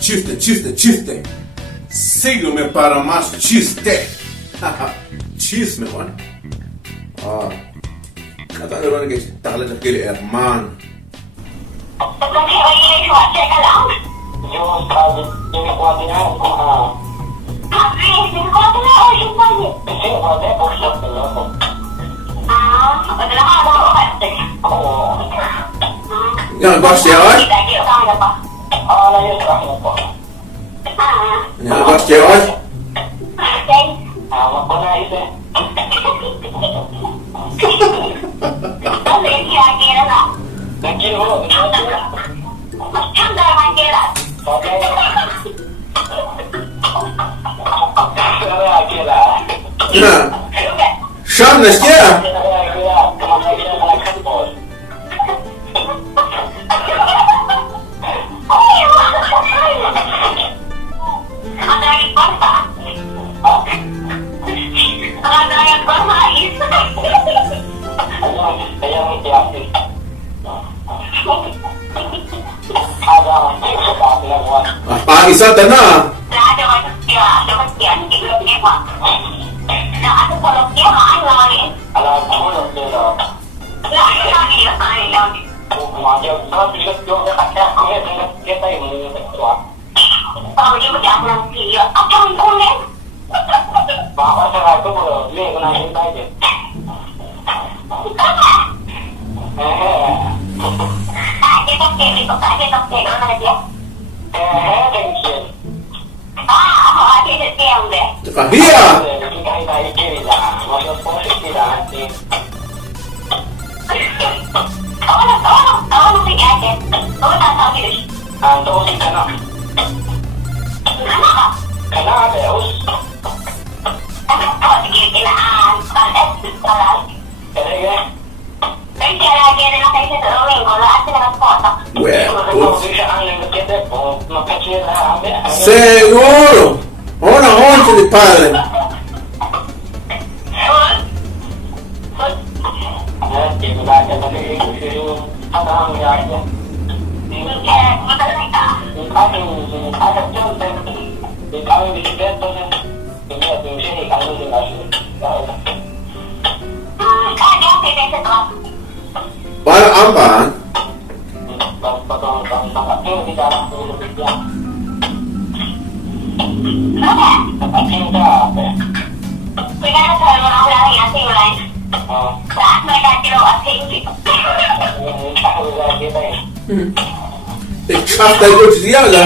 Chiste, chiste, chiste. Sígueme para más chiste. Chisme, man. Kata orang guys, tak ada kiri herman. Yang bos cewek? Yang bos cewek? Nah, Syam nasiya. Isa tanah. Dia. Seguro. Una once de padre. Para apa? Hasta yo siaga.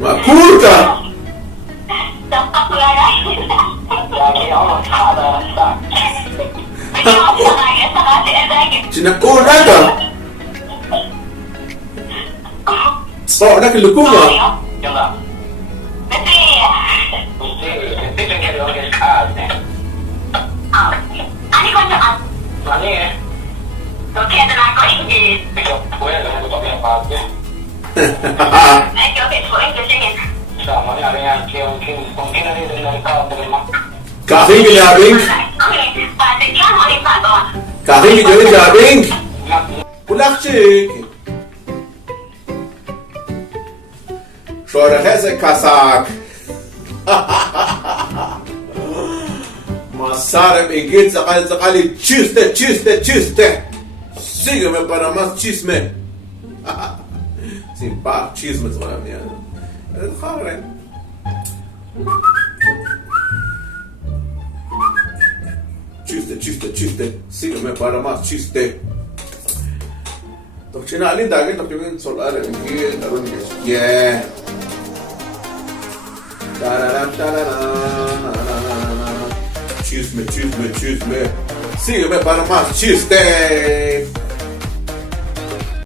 Makurta. Sinakuna ka. So, nakilukuma. Kahing ginabing? Kahing ginabing? Kulak cik. Şöyle heze kasak. Masarem igit sakali chiste, chiste, chiste. Sígueme para más chisme. Sin par chisme para mí. Chiste, chiste, chiste. Sígueme para más chiste. Tok chinalin daging tok yung solar igit aron guys. Yeah. Chisme, chisme, chisme. Sígueme para más chiste.